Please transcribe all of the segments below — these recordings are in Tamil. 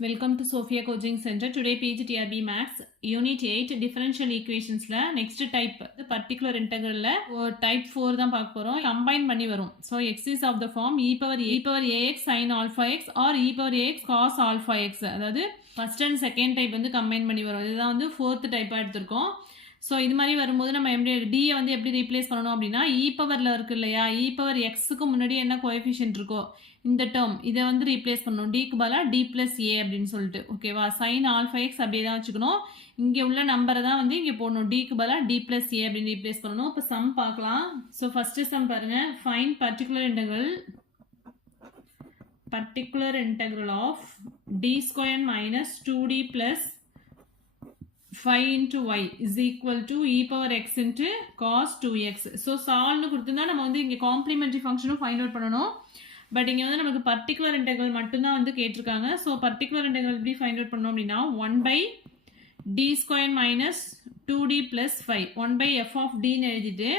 Welcome to Sophia Coaching Center. Today page TRB Maths Unit 8 Differential Equations la next type the particular integral la type 4 தான் பார்க்க போறோம். combine பண்ணி வரும். So x is of the form e power ax sin alpha x or e power ax cos alpha x. அதாவது first and second type வந்து combine பண்ணி வரும். இதுதான் வந்து fourth type எடுத்துருக்கோம். ஸோ இது மாதிரி வரும்போது நம்ம எப்படி டியை வந்து எப்படி ரீப்ளேஸ் பண்ணணும் அப்படின்னா இ பவரில் இருக்கு இல்லையா இ பவர் எக்ஸுக்கு முன்னாடி என்ன கோஎஃபிஷியன்ட் இருக்கோ இந்த டேர்ம் இதை வந்து ரீப்ளேஸ் பண்ணணும் டிக்கு பதிலாக டி பிளஸ் ஏ அப்படின்னு சொல்லிட்டு ஓகேவா சைன் ஆல்ஃபா எக்ஸ் அப்படியே தான் வச்சுக்கணும் இங்கே உள்ள நம்பரை தான் வந்து இங்கே போடணும் டிக்கு பதிலாக டி பிளஸ் ஏ அப்படின்னு ரீப்ளேஸ் பண்ணணும் இப்போ சம் பார்க்கலாம் ஸோ ஃபஸ்ட்டு சம் பாருங்கள் fine particular integral of D square minus 2d plus 5 into y is equal to e power x into cos 2x. So solve கொடுத்துருந்தா நம்ம வந்து இங்கே காம்ப்ளிமெண்ட்ரி ஃபங்க்ஷனும் ஃபைண்ட் அவுட் பண்ணணும் பட் இங்கே வந்து நமக்கு பர்டிகுலர் இன்டெக்ரல் மட்டும்தான் வந்து கேட்டிருக்காங்க ஸோ பர்டிகுலர் இன்டெக்ரல் எப்படி ஃபைண்ட் அவுட் பண்ணோம் அப்படின்னா 1/d square minus 2d plus 5 1/f of டின்னு எழுதிட்டு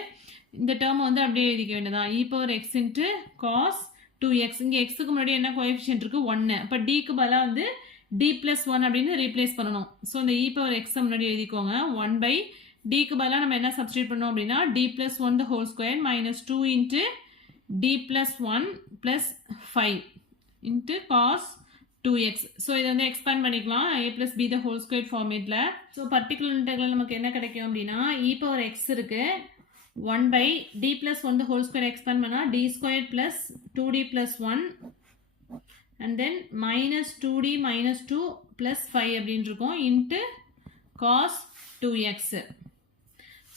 இந்த டேர்ம் வந்து அப்படியே எழுதிக்க வேண்டியதான் e power x into cos 2x. இங்கே எக்ஸுக்கு முன்னாடி என்ன கோஎஃபிஷியன்ட் இருக்கு 1 அப்போ டிக்கு பதிலாக வந்து d plus 1 அப்படின்னு ரீப்ளேஸ் பண்ணணும் ஸோ இந்த e power x முன்னாடி எழுதிக்கோங்க 1/dக்கு பதிலாக நம்ம என்ன சப்ஸ்டியூட் பண்ணோம் அப்படின்னா d plus 1 the whole square minus 2 into d plus 1 plus 5 into cos 2x. So இதை வந்து எக்ஸ்பேண்ட் பண்ணிக்கலாம் a plus b the whole square ஃபார்மேட்டில் ஸோ பர்டிகுலர் இன்டெக்ரல் நமக்கு என்ன கிடைக்கும் அப்படின்னா e power x இருக்கு 1/d plus 1 the whole square expand பண்ணால் d square plus 2d plus 1 and then minus 2d minus 2 plus 5 அப்படின்னு இருக்கும் into cos 2x.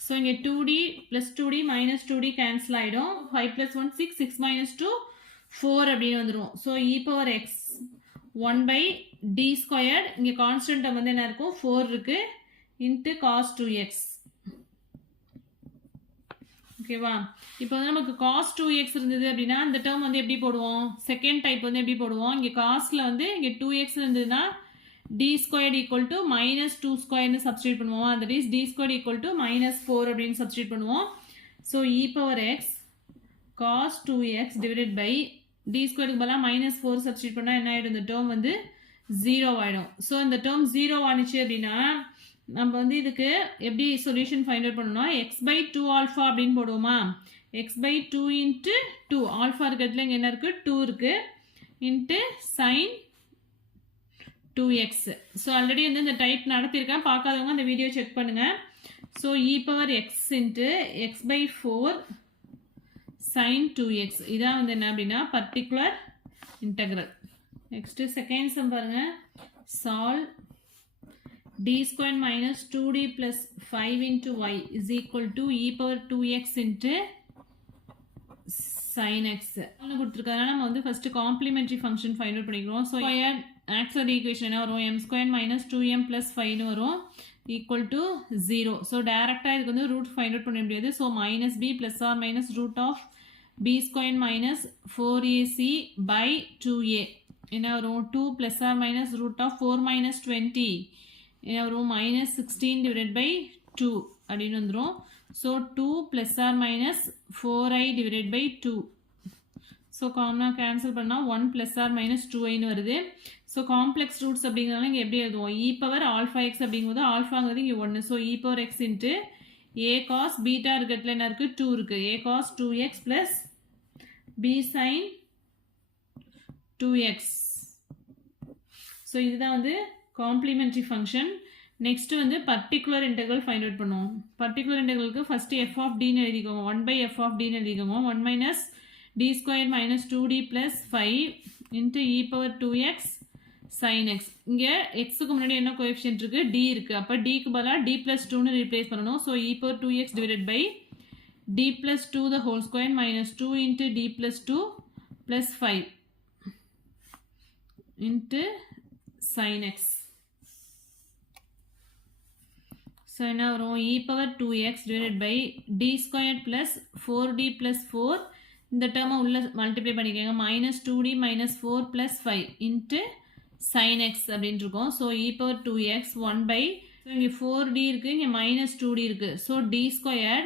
So இங்கே 2d plus 2d minus 2d cancel ஆயிடும் 5 plus 1 6 6 minus 2 4 அப்படின்னு வந்துடும் so e power x 1/d squared இங்கே constant term வந்து என்ன இருக்கும் 4 இருக்கு into cos 2x. ஓகேவா இப்போ வந்து நமக்கு cos 2x இருந்தது அப்படின்னா இந்த டேர்ம் வந்து எப்படி போடுவோம் செகண்ட் டைப் வந்து எப்படி போடுவோம் இங்கே காஸ்ட்ல வந்து இங்கே 2x இருந்ததுன்னா d squared equal to minus 2 ஸ்கொயர்னு சப்ஸ்டியூட் பண்ணுவோம் that is d squared equal to minus 4 அப்படின்னு சப்ஸ்டியூட் பண்ணுவோம் so e power x cos 2x divided by d ஸ்கொயருக்கு பதிலாக மைனஸ் 4 சப்ஸ்டியூட் பண்ணால் என்ன ஆகிடும் இந்த டேர்ம் வந்து 0 ஆகிடும் ஸோ இந்த டேர்ம் 0 ஆனிச்சு அப்படின்னா நம்ம வந்து இதுக்கு எப்படி சொல்யூஷன் ஃபைண்ட் அவுட் பண்ணணும்னா x/2 ஆல்ஃபா அப்படின்னு போடுவோமா x/2 into 2 ஆல்ஃபா இருக்கிறதுல இங்கே என்ன இருக்குது 2 இருக்குது into sine 2x. So already வந்து இந்த டைப் நடத்தியிருக்கேன் பார்க்காதவங்க அந்த வீடியோ செக் பண்ணுங்கள் so e power x into x/4 sine 2x இதான் வந்து என்ன அப்படின்னா particular integral. Next second sum பாருங்கள் solve d square minus 2d plus 5 into y is equal to e power 2x into sin x. கொடுத்துருக்காங்க நம்ம வந்து first complimentary function find out பண்ணிக்கிறோம் ஸோ ஆக்சலரி ஈக்குவேஷன் என்ன வரும் m square minus 2m plus 5 வரும் ஈக்குவல் டு 0. ஸோ டேரெக்டாக இதுக்கு வந்து ரூட் ஃபைண்ட் அவுட் பண்ண முடியாது so minus B plus or minus root of b square minus 4ac by 2a என்ன வரும் 2 plus or minus root of 4 minus 20 என்ன வரும் மைனஸ் 16 டிவைட் பை 2 அப்படின்னு வந்துடும் so 2 plus or minus 4i divide by 2 so காமனாக கேன்சல் பண்ணால் 1 ப்ளஸ் ஆர் மைனஸ் 2iன்னு வருது ஸோ காம்ப்ளெக்ஸ் ரூட்ஸ் அப்படிங்கிறதால இங்கே எப்படி எழுதுவோம் இ பவர் ஆல்ஃபா எக்ஸ் அப்படிங்கும்போது ஆல்ஃபாங்கிறது இங்கே 1 so e power x into a cos beta இருக்கிறதுல என்ன இருக்குது 2 இருக்குது a cos 2x plus b sine 2x. So இதுதான் வந்து காம்ப்ளிமெண்ட்ரி ஃபங்க்ஷன். நெக்ஸ்ட் வந்து பர்டிகுலர் இன்டெக்ரல் ஃபைண்ட் அவுட் பண்ணுவோம் பர்டிகுலர் இன்டெக்ரலுக்கு ஃபஸ்ட்டு எஃப் ஆஃப் டின்னு எழுதிக்கோங்க 1/f ஆஃப் டின்னு எழுதிக்கோங்க 1 minus d square minus 2d plus 5 into e power 2x sine x. இங்கே எக்ஸுக்கு முன்னாடி என்ன கோஎஃபிஷியன்ட் இருக்குது டி இருக்குது அப்போ டிக்கு பதிலாக டி ப்ளஸ் 2ன்னு ரீப்ளேஸ் பண்ணணும் so e power 2x divided by d plus 2 the whole square minus 2 into d plus 2 plus 5 into sine x. So என்ன வரும் e power 2x divided by d square plus 4d plus 4 இந்த டேர்மை உள்ள மல்டிப்ளை பண்ணிக்கோங்க minus 2d minus 4 plus 5 into sine x அப்படின்ட்டு இருக்கோம் so e power 2x 1/, so இங்கே 4d இருக்குது இங்கே மைனஸ் 2d இருக்குது so D square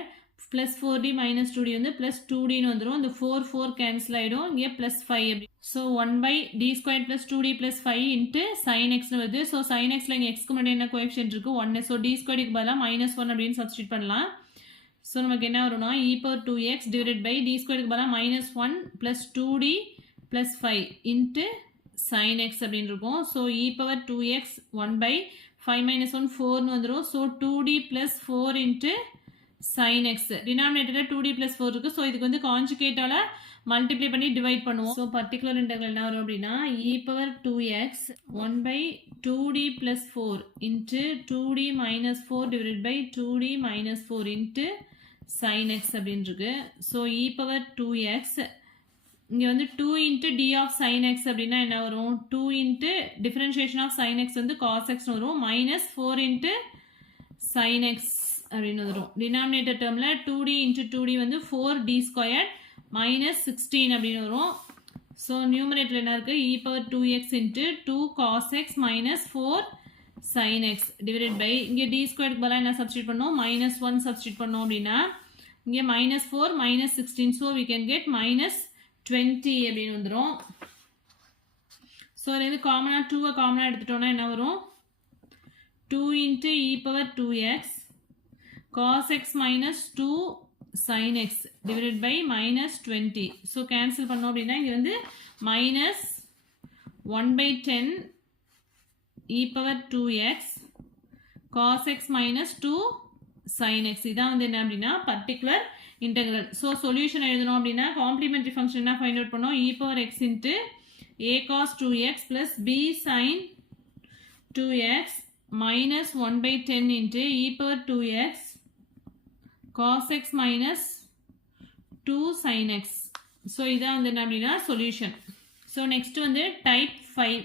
plus 4d minus 2d வந்து plus 2d வந்துரும். இந்த 4 cancel ஆயிடும். இங்கே plus 5 அப்படி. So 1 by d squared plus 2d plus 5 into sin x வருது. So sin x ல இங்கே x க்கு முன்னாடி என்ன கோஎஃபிஷியன்ட் இருக்கு 1. So d squared க்கு பதிலா -1 அப்படின்னு சப்ஸ்டிட் பண்ணலாம். So நமக்கு என்ன வரும்னா e power 2x divided by d squared க்கு பதிலா -1 plus 2d plus 5 into sin x அப்படின்னு இருக்கும். So e power 2x 1 by 5 minus 1 4 வந்துரும். So 2d plus 4 into sin x. Denominator 2d plus 4 இருக்கு. So இதுக்கு வந்து கான்ஜுகேட்டால மல்டிப்ளை பண்ணி டிவைட் பண்ணுவோம். ஸோ பர்டிகுலர் இன்டெக்ரல் என்ன வரும் அப்படின்னா e power 2x 1 by 2d plus 4 into 2d minus 4 divided by 2d minus 4 into sin x அப்படின்னு இருக்கு. ஸோ e power 2x இங்கே வந்து 2 into d of sin x அப்படின்னா என்ன வரும் 2 into differentiation of sin x வந்து cos x வரும் minus 4 into sin x அப்படின்னு வரும். டினாமினேட்டர் டேர்மில் 2d into 2d வந்து 4d squared minus 16 அப்படின்னு வரும். ஸோ நியூமரேட்டர் என்ன இருக்குது e power 2x into 2 cos x minus 4 sin x divided by இங்கே d squared பதிலாக என்ன சப்ஸ்டிட் பண்ணோம் -1 சப்ஸ்டிட் பண்ணோம் அப்படின்னா இங்கே -4 minus 16. So we can get minus 20 அப்படின்னு வந்துடும். ஸோ இது காமனாக 2 காமனாக எடுத்துட்டோம்னா என்ன வரும் 2 into e power 2x cos x minus 2 sin x divided by minus 20. So cancel பண்ணோம் அப்படின்னா இங்கே வந்து minus 1 by 10 e power 2x cos x minus 2 sin x. இதான் வந்து என்ன அப்படின்னா பர்டிகுலர் இன்டெக்ரல். ஸோ சொல்யூஷன் எழுதணும் அப்படின்னா காம்ப்ளிமெண்ட்ரி ஃபங்க்ஷன் என்ன ஃபைண்ட் அவுட் பண்ணோம் e power x into a cos 2x plus b sin 2x minus 1 by 10 into e power 2x cos x minus 2 sin x. So இதான் வந்து என்ன அப்படின்னா சொல்யூஷன். ஸோ நெக்ஸ்ட் வந்து டைப் 5.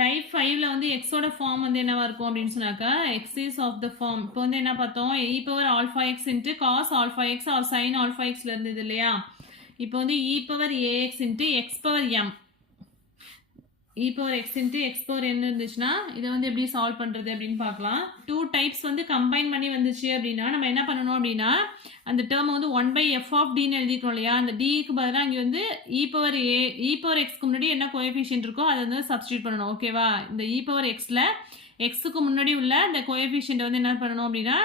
டைப் 5ல வந்து எக்ஸோட ஃபார்ம் வந்து என்னவா இருக்கும் அப்படின்னு சொன்னாக்கா x is of the form. இப்போ வந்து என்ன பார்த்தோம் e power alpha x into cos alpha x or sin alpha x இருந்தது இல்லையா. இப்போ வந்து e power ax into x power m e power x into x power n இருந்துச்சுன்னா இதை வந்து எப்படி சால்வ் பண்ணுறது அப்படின்னு பார்க்கலாம். 2 டைப்ஸ் வந்து கம்பைன் பண்ணி வந்துச்சு அப்படின்னா நம்ம என்ன பண்ணணும் அப்படின்னா அந்த டேர்ம் வந்து 1 by f of dன்னு எழுதிக்கிறோம் இல்லையா. அந்த dக்கு பதிலாக இங்கே வந்து e power xக்கு முன்னாடி என்ன கோஎஃபிஷியன்ட் இருக்கோ அதை வந்து சப்ஸ்டியூட் பண்ணணும். ஓகேவா. இந்த e power xல xக்கு முன்னாடி உள்ள இந்த கோஎஃபிஷியன்ட்டை வந்து என்ன பண்ணணும் அப்படின்னா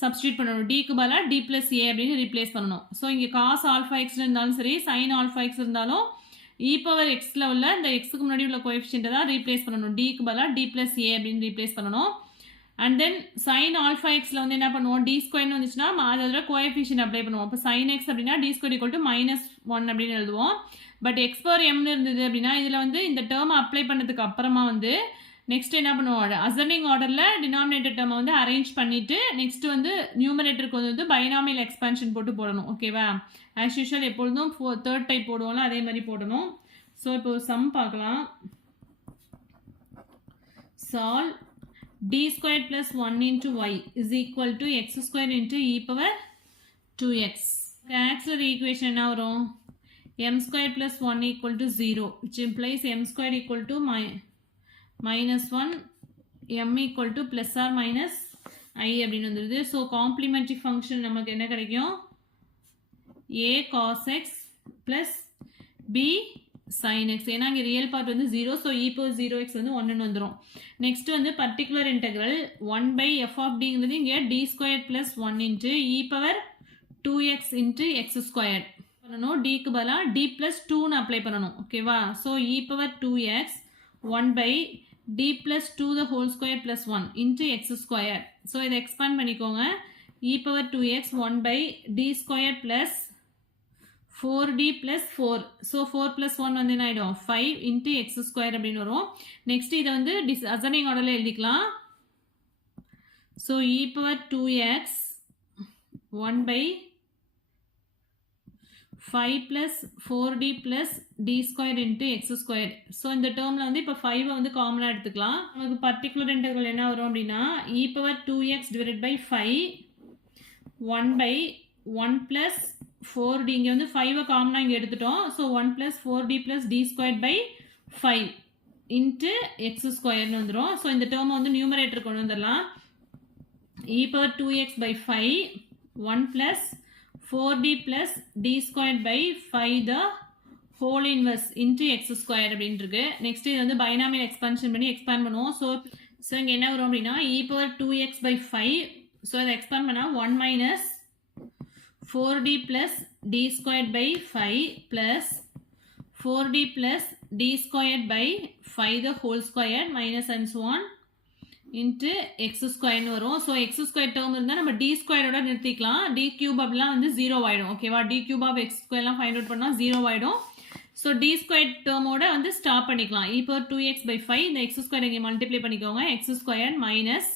சப்ஸ்டியூட் பண்ணணும். dக்கு பதிலாக d plus a அப்படின்னு ரீப்ளேஸ் பண்ணணும். ஸோ இங்கே cos alpha x இருந்தாலும் சரி sin alpha x இருந்தாலும் e power xல உள்ள இந்த xக்கு முன்னாடி உள்ள கோஎஃபிஷியன்ட்டை தான் ரீப்ளேஸ் பண்ணணும். dக்கு பதிலாக d plus a அப்படின்னு ரீப்ளேஸ் பண்ணணும். அண்ட் தென் sin alpha xல வந்து என்ன பண்ணுவோம் d ஸ்கொயர்னு வந்துச்சுன்னா அதோட கோஎஃபிஷியன்ட் அப்ளை பண்ணுவோம். அப்போ sin x அப்படின்னா d ஸ்கொயர் ஈக்குவல் டு -1 அப்படின்னு எழுதுவோம். பட் x power mனு இருந்தது அப்படின்னா இதில் வந்து இந்த டேர்மை அப்ளை பண்ணதுக்கு அப்புறமா வந்து நெக்ஸ்ட் என்ன பண்ணுவோம் அசெண்டிங் ஆர்டரில் டினாமினேட்டர் டேர்மை வந்து அரேஞ்ச் பண்ணிவிட்டு நெக்ஸ்ட் வந்து நியூமரேட்டருக்கு வந்து பைனாமியல் எக்ஸ்பான்ஷன் போட்டு போடணும். ஓகேவா. ஆஸ் யூஷுவல் எப்பொழுதும் தேர்ட் டைப் போடுவோம்ல அதே மாதிரி போடணும். ஸோ இப்போ ஒரு சம் பார்க்கலாம். Solve d squared plus 1 into y is equal to x squared into e power 2x. The auxiliary equation என்ன வரும் m squared plus 1 equal to 0 which implies m squared equal to minus 1 m equal to plus or minus I அப்படின்னு வந்துருது. ஸோ காம்ப்ளிமெண்ட்ரி ஃபங்க்ஷன் நமக்கு என்ன கிடைக்கும் a cos x plus b sin x. ஏன்னா இங்கே ரியல் பார்ட் வந்து 0. ஸோ e power 0x வந்து 1ன்னு வந்துடும். நெக்ஸ்ட் வந்து particular integral 1 by f of dங்கிறது இங்கே d squared plus 1 into e power 2x into x squared பண்ணணும். dக்கு பதிலாக d plus 2ன்னு அப்ளை பண்ணணும். ஓகேவா. So e power 2x 1 by d plus 2 the whole square plus 1 into x squared. So இதை எக்ஸ்பேண்ட் பண்ணிக்கோங்க. e power 2x 1 by d squared plus 4d plus 4. So 4 plus 1 வந்து என்ன ஆகிடும் 5 into x square அப்படின்னு வரும். நெக்ஸ்ட் இதை வந்து அசெண்டிங் ஆர்டரில் எழுதிக்கலாம். So e power 2x 1 by 5 plus 4d plus d square into x square. So இந்த டேர்மில் வந்து இப்போ 5 வந்து காமனாக எடுத்துக்கலாம். நமக்கு பர்டிகுலர் இன்டெக்ரல் என்ன வரும் அப்படின்னா e power 2x divided by 5 1 by 1 plus 4d. இங்கே வந்து 5 காமனாக இங்கே எடுத்துட்டோம். So 1 plus 4d plus d squared by 5 into x squareன்னு வந்துடும். ஸோ இந்த டேர்மை வந்து நியூமரேட்டர் கொண்டு வந்துடலாம். e power 2x by 5 1 plus 4d plus d squared by 5 the whole inverse into x square அப்படின்ட்டு இருக்கு. நெக்ஸ்ட் இது வந்து பைனாமியல் எக்ஸ்பான்ஷன் பண்ணி எக்ஸ்பேண்ட் பண்ணுவோம். ஸோ இங்கே என்ன வரும் அப்படின்னா e power 2x by 5. So அதை எக்ஸ்பேண்ட் பண்ணால் 1 minus 4d plus d squared by 5 plus 4d plus d squared by 5 the whole square minus and so on into x square வரும். ஸோ x square டேர்ம் இருந்தால் நம்ம d ஸ்கொயரோட நிறுத்திக்கலாம். d cube அப்படிலாம் வந்து 0 ஆகிடும். ஓகேவா, d cube of x ஸ்கொயர்லாம் ஃபைண்ட் அவுட் பண்ணால் 0 ஆகிடும். ஸோ d ஸ்கொயர் டேர்மோட வந்து ஸ்டாப் பண்ணிக்கலாம். e power 2x by 5 இந்த x ஸ்கொயர் இங்கே மல்டிப்ளை பண்ணிக்கோங்க. x square minus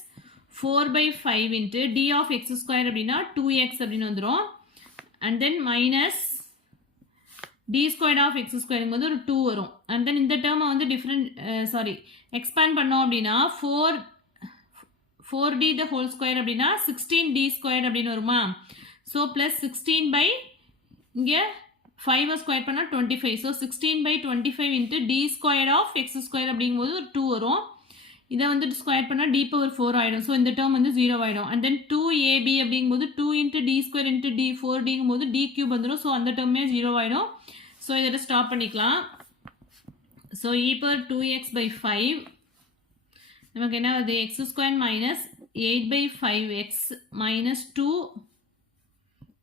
4 by 5 into d of x square அப்படின்னா 2x அப்படின்னு வந்துடும். And then minus d squared of x square வந்து ஒரு 2 வரும். and then இந்த டேர்மை வந்து எக்ஸ்பேண்ட் பண்ணோம் அப்படின்னா 4d the whole square அப்படின்னா 16d squared அப்படின்னு வருமா. ஸோ ப்ளஸ் 16 by இங்கே 5 ஸ்கொயர் பண்ணால் 25. So 16 by 25 into d squared of x square அப்படிங்கும்போது ஒரு 2 வரும். இதை வந்து ஸ்கொயர் பண்ணால் d power 4 ஆகிடும். ஸோ இந்த டேர்ம் வந்து 0 ஆகிடும். அண்ட் தென் 2ab அப்படிங்கும்போது 2 into d square into d 4dங்கும்போது d cube வந்துடும். ஸோ அந்த டேர்மே 0 ஆகிடும். ஸோ இதை ஸ்டாப் பண்ணிக்கலாம். So e power 2x by 5 நமக்கு என்ன வருது, x square minus 8 by 5x minus 2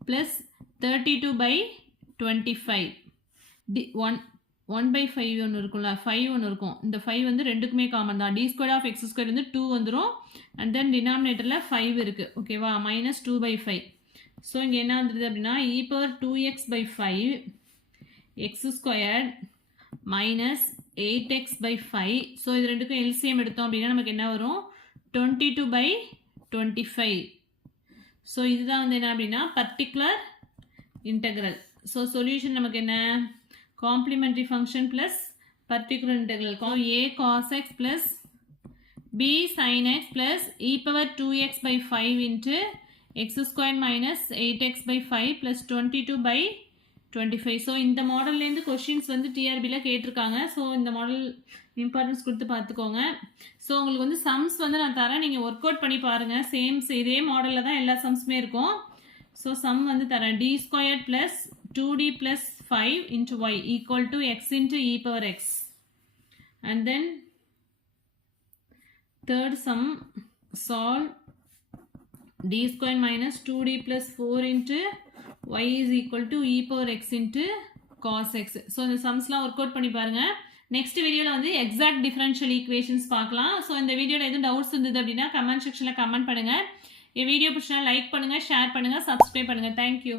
plus 32 by 25 1 by 5 ஒன்று இருக்கும்ல, 5 ஒன்று இருக்கும். இந்த 5 வந்து ரெண்டுக்குமே காமன் தான். d square of x square வந்து 2 வந்துடும். அண்ட் தென் டினாமினேட்டரில் 5 இருக்குது. ஓகேவா, மைனஸ் 2 by 5. ஸோ இங்கே என்ன வந்துடுது அப்படின்னா e power 2x by 5 x squared minus 8x by 5. So இது ரெண்டுக்கும் எல்சிஎம் எடுத்தோம் அப்படின்னா நமக்கு என்ன வரும், 22 by 25. ஸோ இதுதான் வந்து என்ன அப்படின்னா பர்டிகுலர் இன்டெக்ரல். ஸோ சொல்யூஷன் நமக்கு என்ன, complimentary function plus particular integral a cos x plus b sin x plus e power 2x by 5 into x squared minus 8x by 5 plus 22 by 25. So இந்த மாடல்லேருந்து கொஷின்ஸ் வந்து டிஆர்பியில் கேட்டிருக்காங்க. ஸோ இந்த மாடல் இம்பார்ட்டன்ஸ் கொடுத்து பார்த்துக்கோங்க. ஸோ உங்களுக்கு வந்து சம்ஸ் வந்து நான் தரேன், நீங்கள் ஒர்க் அவுட் பண்ணி பாருங்கள். இதே மாடலில் தான் எல்லா சம்ஸுமே இருக்கும். ஸோ சம் வந்து தரேன், d square plus 2d plus 5 into y equal to x into e power x. And then third sum, solve d square minus 2d plus 4 into y is equal to e power x into cos x. So இந்த சம்ஸ்லாம் ஒர்க் அவுட் பண்ணி பாருங்கள். நெக்ஸ்ட் வீடியோவில் வந்து எக்ஸாக்ட் டிஃபரன்ஷியல் ஈக்குவேஷன்ஸ் பார்க்கலாம். ஸோ இந்த வீடியோவில் எதுவும் டவுட்ஸ் இருந்தது அப்படின்னா கமெண்ட் செக்ஷனில் கமெண்ட் பண்ணுங்கள். என் வீடியோ பிடிச்சினா லைக் பண்ணுங்கள், ஷேர் பண்ணுங்கள், சப்ஸ்கிரைப் பண்ணுங்கள். தேங்க்யூ.